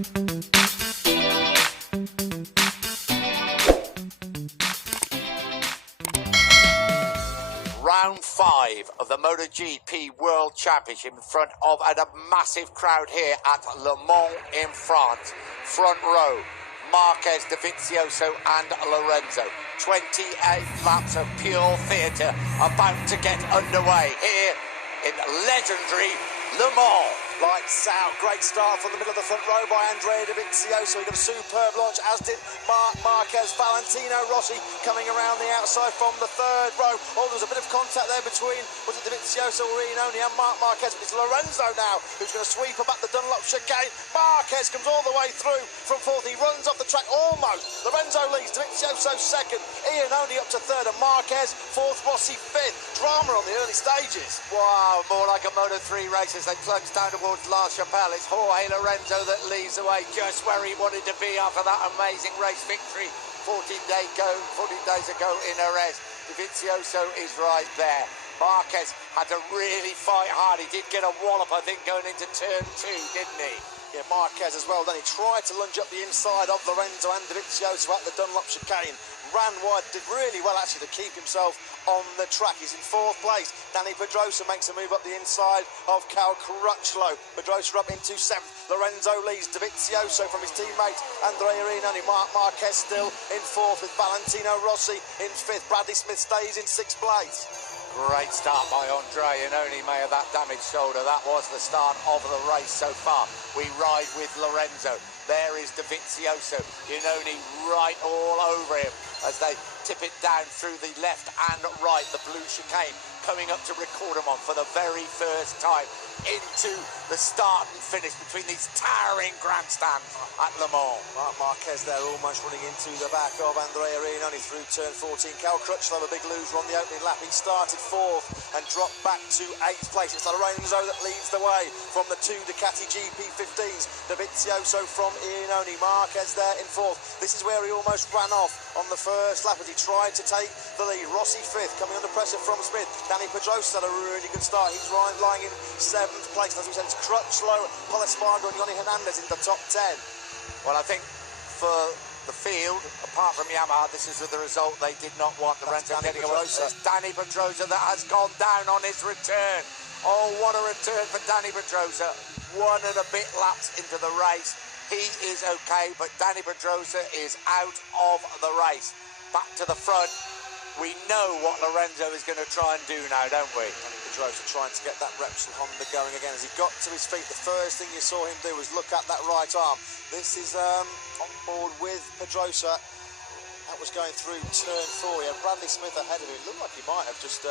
Round 5 of the MotoGP World Championship in front of a massive crowd here at Le Mans in France. Front row, Marquez, Dovizioso and Lorenzo. 28 laps of pure theatre about to get underway here in legendary Le Mans. Lights out, great start from the middle of the front row by Andrea Dovizioso. He got a superb launch, as did Marquez. Valentino Rossi coming around the outside from the third row. Oh, there was a bit of contact there between, was it Dovizioso or Iannone and Marquez, but it's Lorenzo now who's going to sweep up the Dunlop chicane. Marquez comes all the way through from fourth. He runs off the track almost. Lorenzo leads, Dovizioso second, Iannone up to third, and Marquez fourth, Rossi fifth. Drama on the early stages. Wow, more like a Moto3 race as they plunge down towards La Chapelle. It's Jorge Lorenzo that leads the way, just where he wanted to be after that amazing race victory 14 days ago in Jerez. Dovizioso is right there. Marquez had to really fight hard. He did get a wallop, I think, going into turn 2, didn't he? Yeah, Marquez as well. Then he tried to lunge up the inside of Lorenzo and Dovizioso at the Dunlop chicane. Ran wide, did really well actually to keep himself on the track. He's in fourth place. Dani Pedrosa makes a move up the inside of Cal Crutchlow. Pedrosa up into seventh. Lorenzo leads, Dovizioso from his teammate Andrea Iannone. Marquez still in fourth with Valentino Rossi in fifth. Bradley Smith stays in sixth place. Great start by Andrea Iannone, may have that damaged shoulder. That was the start of the race so far. We ride with Lorenzo. There is Dovizioso. Iannone right all over him as they tip it down through the left and right, the blue chicane, coming up to record them on for the very first time into the start and finish between these towering grandstands at Le Mans. Marquez there almost running into the back of Andrea Iannone through turn 14. Cal Crutchlow, a big loser on the opening lap. He started fourth and dropped back to eighth place. It's Lorenzo that leads the way from the two Ducati GP15s. Dovizioso from Iannone. Marquez there in fourth. This is where he almost ran off on the first lap as he tried to take the lead. Rossi fifth, coming under pressure from Smith. Dani Pedrosa had a really good start. He's lying in seventh place. As we said, it's Crutchlow, Paul Espargaro and Yoni Hernandez in the top 10. Well, I think for the field, apart from Yamaha, this is the result they did not want. Lorenzo getting away. It's Dani Pedrosa that has gone down on his return. Oh, what a return for Dani Pedrosa. 1 and a bit laps into the race. He is okay, but Dani Pedrosa is out of the race. Back to the front. We know what Lorenzo is going to try and do now, don't we? Dani Pedrosa trying to get that Repsol Honda going again. As he got to his feet, the first thing you saw him do was look at that right arm. This is on board with Pedrosa. That was going through turn 4. He had Bradley Smith ahead of him. It looked like he might have just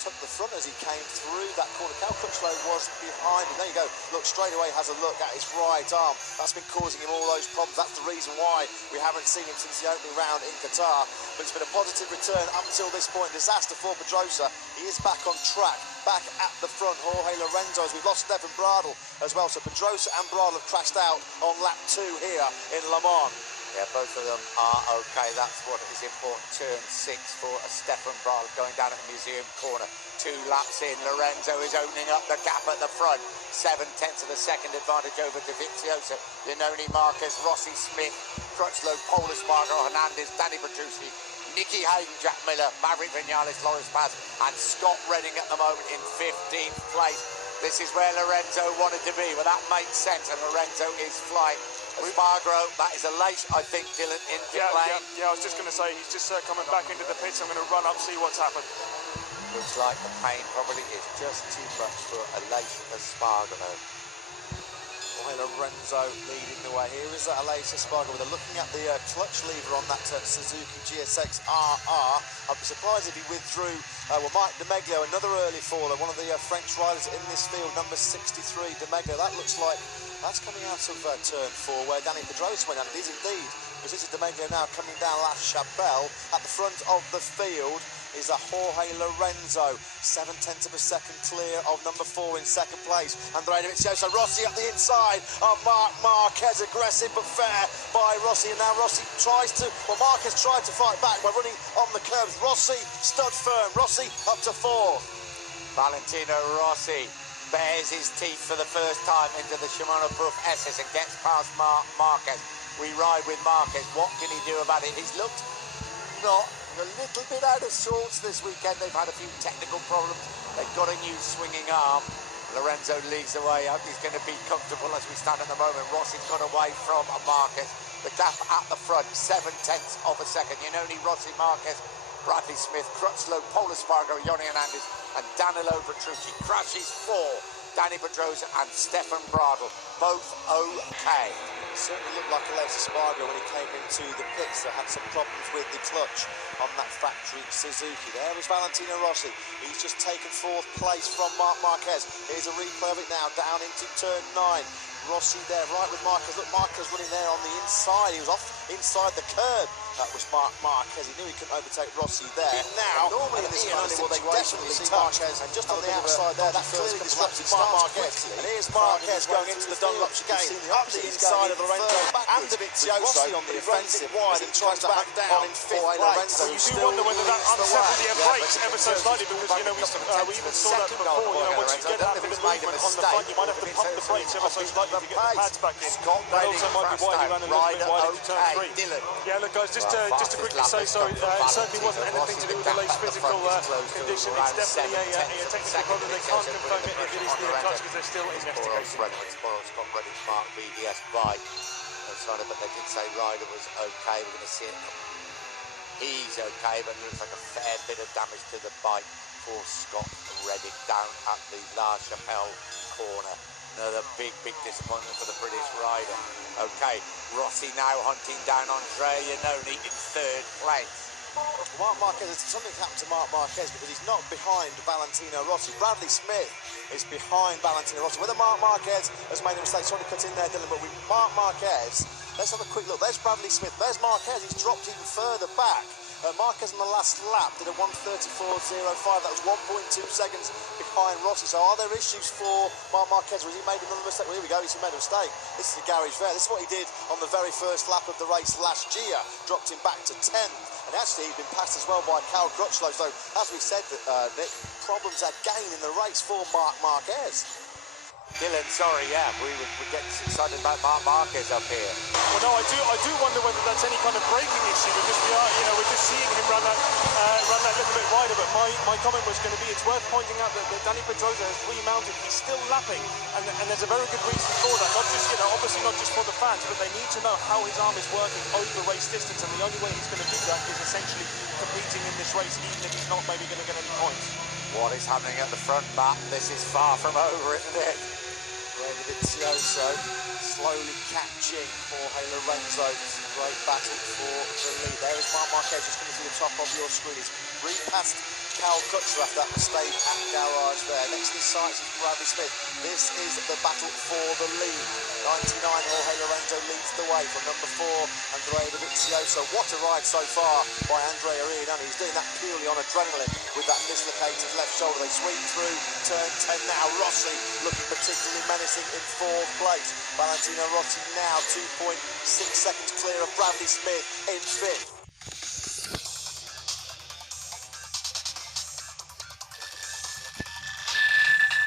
took the front as he came through that corner. Cal Crutchlow was behind him. There you go. Look, straight away has a look at his right arm. That's been causing him all those problems. That's the reason why we haven't seen him since the opening round in Qatar. But it's been a positive return up until this point. Disaster for Pedrosa. He is back on track, back at the front. Jorge Lorenzo, as we've lost Stefan Bradl as well. So Pedrosa and Bradl have crashed out on lap 2 here in Le Mans. Yeah, both of them are okay. That's what is important. Turn 6 for Stefan Bradl going down at the museum corner. 2 laps in, Lorenzo is opening up the gap at the front. 7/10 of a second advantage over Dovizioso. Iannone, Marquez, Rossi, Smith, Crutchlow, Paul Espargaro, Hernandez, Dani Petrucci, Nicky Hayden, Jack Miller, Maverick Vinales, Loris Paz, and Scott Redding at the moment in 15th place. This is where Lorenzo wanted to be, but that makes sense, and Lorenzo is flying. Espargaro, that is a late, I think, Dylan, in pit lane. Yeah, I was just going to say, he's just coming back into the pits. I'm going to run up, see what's happened. Looks like the pain probably is just too much for a late Espargaro. Lorenzo leading the way. Here is Aleix Espargaro. They're looking at the clutch lever on that Suzuki GSX RR. I'd be surprised if he withdrew. Mike Demeglio, another early faller, one of the French riders in this field, number 63, Demeglio. That looks like that's coming out of turn 4 where Dani Pedrosa went, and it is indeed, because this is Demeglio now coming down La Chapelle. At the front of the field is a Jorge Lorenzo, 7/10 of a second clear of number 4 in second place. Andrea Dovizioso, Rossi up the inside of Marquez, aggressive but fair by Rossi, and now Rossi tries to, Marquez tried to fight back by running on the curbs. Rossi stood firm, Rossi up to 4. Valentino Rossi bares his teeth for the first time into the Shimano Proof SS and gets past Marquez. We ride with Marquez. What can he do about it? He's looked not a little bit out of sorts this weekend. They've had a few technical problems. They've got a new swinging arm. Lorenzo leads the way up. He's going to be comfortable as we stand at the moment. Rossi's got away from Marquez. The gap at the front, 0.7 of a second. Iannone, Rossi, Marquez, Bradley Smith, Crutchlow, Paul Espargaro, Yoni Hernandez, and Danilo Petrucci. Crashes 4, Danny Pedrosa and Stefan Bradl, both okay. It certainly looked like Alex Espargaro when he came into the pits that had some problems with the clutch on that factory Suzuki. There is Valentino Rossi. He's just taken 4th place from Marc Marquez. Here's a replay of it now, down into turn 9. Rossi there, right with Marquez. Look, Marquez running there on the inside. He was off inside the curb. That was Marc Marquez. He knew he couldn't overtake Rossi there. Now, normally in this kind of situation, definitely see Marquez, and just on the outside there, that clearly disrupted Marc Marquez. And here's Marquez going into the Dunlop chicane, up the inside of Lorenzo and Dovizioso on the offensive wide and tries to back down in 5th place. So you do wonder whether that unsettled the brakes ever so slightly, because we even saw that before. Once you get out of the movement on the front, you might have to pump the brakes ever so slightly to get the pads back in. That also might be why you ran a little bit wide into turn 3. Yeah, look guys, just to quickly say, so it certainly wasn't anything to do with the lace physical condition. It's definitely a technical problem. They can't confirm it if it is the clutch because they're still investigating. Scott Redding, Mark BDS bike. But they did say Ryder was okay. We're going to see it. He's okay, but it looks like a fair bit of damage to the bike for Scott Redding down at the La Chapelle corner. Another big disappointment for the British rider. Okay, Rossi now hunting down Andrea Iannone in 3rd place. Marc Marquez, something's happened to Marc Marquez because he's not behind Valentino Rossi. Bradley Smith is behind Valentino Rossi. Whether Marc Marquez has made a mistake, trying to cut in there, Dylan, but with Marc Marquez, let's have a quick look. There's Bradley Smith, there's Marquez, he's dropped even further back. Marquez on the last lap did a 1:34.05. That was 1.2 seconds behind Rossi. So are there issues for Marc Marquez? Or has he made another mistake? Well, here we go. He's made a mistake. This is a garage fair. This is what he did on the very first lap of the race last year. Dropped him back to 10th. And actually, he'd been passed as well by Cal Crutchlow. So, as we said, Nick, problems again in the race for Marc Marquez. Dylan, sorry, yeah, we're getting excited about Marc Marquez up here. Well, no, I do wonder whether that's any kind of braking issue, because we're just seeing him run that little bit wider. But my comment was going to be, it's worth pointing out that Danny Pedrosa has remounted. He's still lapping, and there's a very good reason for that. Not just, obviously not just for the fans, but they need to know how his arm is working over race distance, and the only way he's going to do that is essentially competing in this race, even if he's not maybe going to get any points. What is happening at the front, Matt? This is far from over, isn't it? Dovizioso slowly catching Jorge Lorenzo. Great battle for the lead. There is Marc Marquez just coming to the top of your screen. He's repassed Cal Crutchlow after that mistake at garage there. Next in sight is Bradley Smith. This is the battle for the lead. 99, Jorge Lorenzo leads the way from number 4, Andrea Dovizioso. What a ride so far by Andrea Iannone. He's doing that purely on adrenaline with that dislocated left shoulder. They sweep through turn 10 now. Rossi looking particularly menacing in 4th place. Valentino Rossi now 2.6 seconds clear of Bradley Smith in 5th.